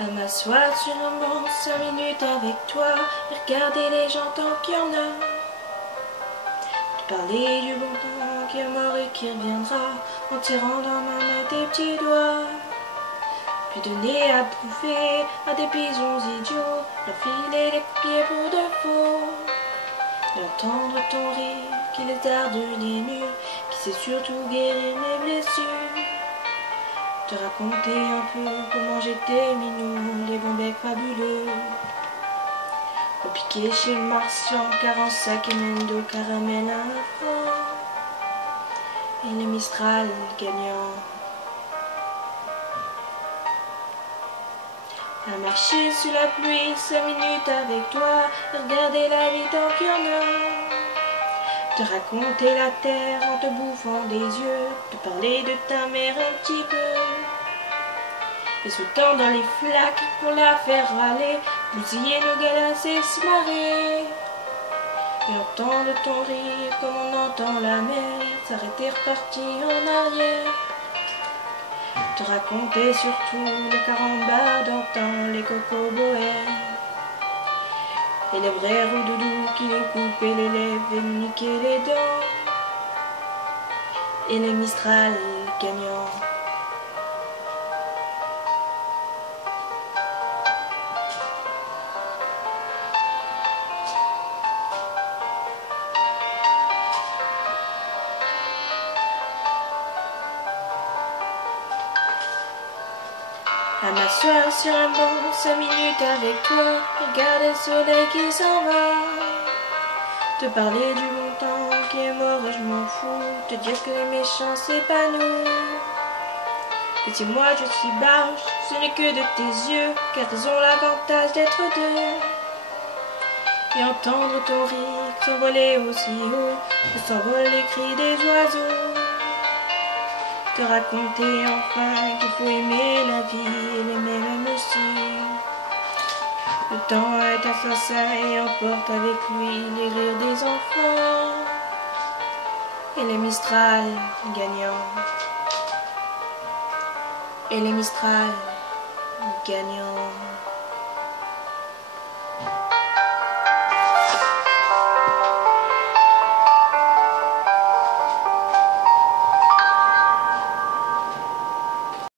À m'asseoir sur un banc 5 minutes avec toi et regarder les gens tant qu'il y en a. De parler du bon temps qui est mort et qui reviendra en tirant dans ma main tes petits doigts. Puis donner à bouffer à des bisons idiots, leur filer les pieds pour de faux. Et entendre ton rire qui les arde les murs, qui sait surtout guérir mes blessures. Te raconter un peu comment j'étais mignon, les bons becs fabuleux. Repiqué chez Martian, 45 et Mendo, caramel à un franc. Et le Mistral gagnant. À marcher sous la pluie 5 minutes avec toi, regarder la vie tant qu'il y en a. Te raconter la terre en te bouffant des yeux, te parler de ta mère un petit peu. Et sautant dans les flaques pour la faire râler, bousiller nos galas et se marrer. Et entendre ton rire comme on entend la mer s'arrêter, repartir en arrière. Te raconter surtout les carambars d'antan, les cocos bohèmes. Et les vrais roudoudous qui nous coupaient les lèvres et nous niquaient les dents. Et les Mistral gagnants. À m'asseoir sur un banc 5 minutes avec toi, regarder le soleil qui s'en va. Te parler du bon temps qui est mort, je m'en fous. Te dire que les méchants c'est pas nous. Que si moi je suis barge, ce n'est que de tes yeux, car ils ont l'avantage d'être deux. Et entendre ton rire s'envoler aussi haut que s'envolent les cris des oiseaux. Te raconter enfin qu'il faut aimer la vie et l'aimer même aussi. Le temps est assassin et emporte avec lui les rires des enfants. Et les Mistral gagnants. Et les Mistral gagnants.